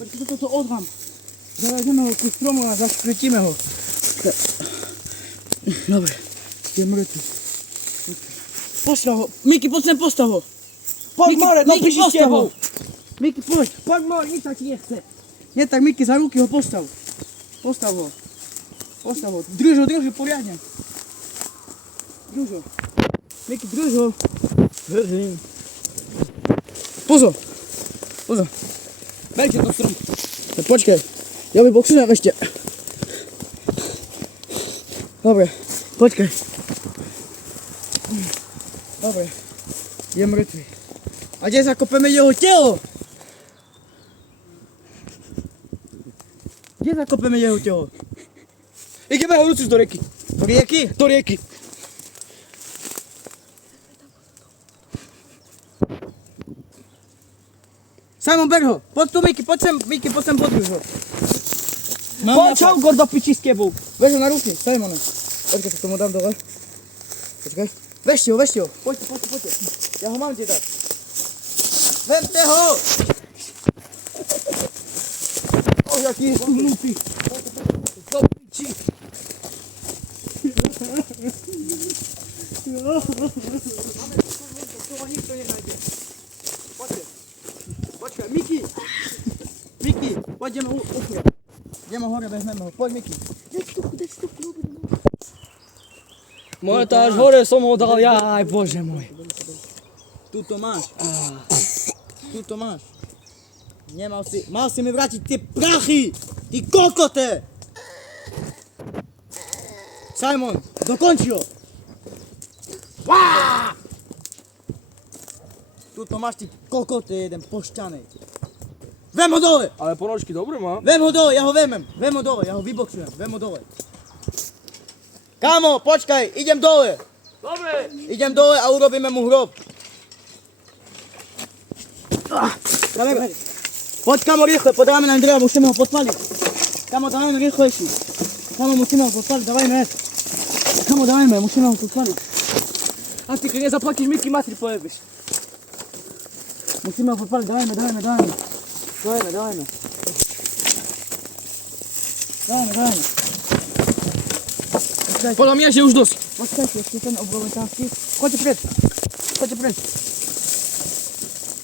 Počkej, to odvám. Zaražeme ho ku stromu a zaškrytíme ho. Dobre, je mŕtvy. Postav ho. Miky, poď sem, postav ho. Poď more, no Miky, piši s postav ho. tebou. Miky, poď. Poď more, nič sa ti nechce. Nie, tak Miky, za ruky ho postav. Postav ho. Postav ho. Drž ho poriadne. Drž ho. Miky, drž ho. Držím. Pozor. Pozor. Dajte to strom. Tak počkaj. Ja vyboxujem ešte. Dobre, počkaj. Dobre. Je mŕtvy. A kde zakopeme jeho telo? Kde zakopeme jeho telo? Ideme ho rúciť do rieky. Do rieky? Do rieky. Simon, ber ho. Poď tu, Miky, poď sem, podruž ho. Poď čau, gordo, piči s tebou. Vež ho na ruky, Simone. Počkaj, to tomu dám dole. Počkaj. Vežte ho. Poďte. Ja ho mám ti dať. Vemte ho! Jaký je stuhnutý. Do piči. Toho nikto nenájde. Poďte. Počkaj, Miky, poď, ideme uprie. Ideme hore, vezmeme ho. Poď, Miky. Moje to až hore som ho dal ja, aj bože môj. Tuto máš. Mal si mi vrátiť tie prachy, ty kokote. Simon, dokonči ho. Tuto máš ty kokote jeden pošťanej. Vem ho dole. Ale ponožky dobre má. Vem ho dole, ja ho vemem. Vem ho dole, ja ho vyboxujem. Vem ho dole. Kámo, počkaj, idem dole. Dobre. Idem dole a urobíme mu hrob. Poď, kamo, rýchle, podáme na dreva, musíme ho podpaliť. Kamo, dávajme rýchlejší. Kamo, musíme ho podpaliť, dávajme. Kamo, dávajme, musíme ho podpaliť. A ty, keď nezaplatíš, Miky, matri pojebeš. Musíme ho podpaliť, dávajme. Dávajme. Podľa mňa, že už dosť. Počkajte, ešte ten obrovitánsky. Choďte preč.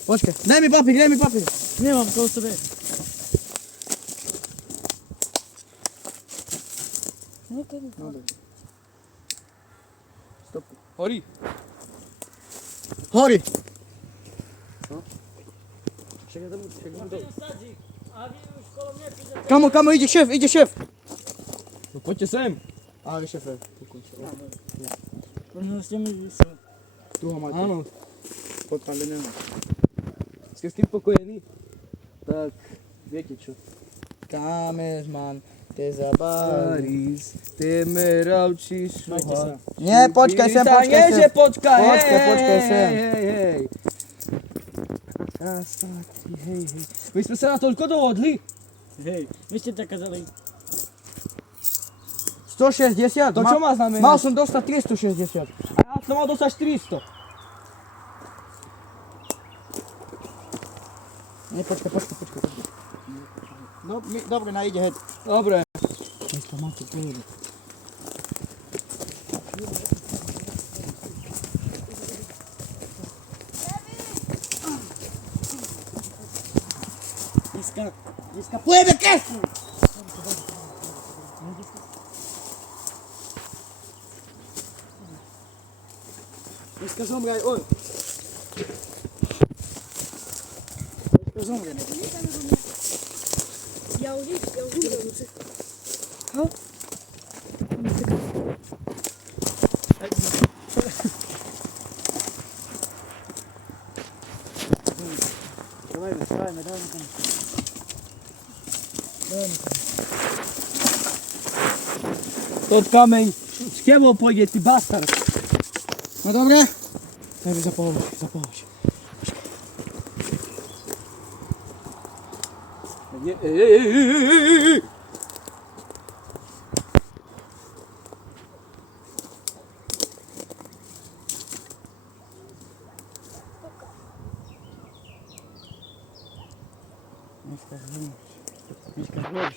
Počkaj, daj mi papír. Nemám to o sebe. Stop. Horí. Hory. Kamo, ide šéf. No poďte sem. Ale šéfe, pokoj. Tu ho máte. Áno. Podpáleného. Ste s tým spokojený? Tak, viete čo. Kameřman, te zabári. Paris, ty meravčí Majte šuha. sa. Nie, počkaj sem. Nie, že počkaj, Počkaj sem. hej. Hej. My sme sa na toľko dohodli. Hej, vy ste tak kazali. 160. To čo má znamená? Mal som dostať 360. A ja som mal dostať 400. Nie, počkaj. No, dobre, najde head. Dobre. Dneska máte povedať. Dneska pojeme kesu! Dneska zomrie aj on. Dneska zomrie. Ja už idem. Dawajmy tam. Tod kameň s tebou pôjde, ty bastard. No dobre? Dajme zapalovač. Ej. Мишка, змерз.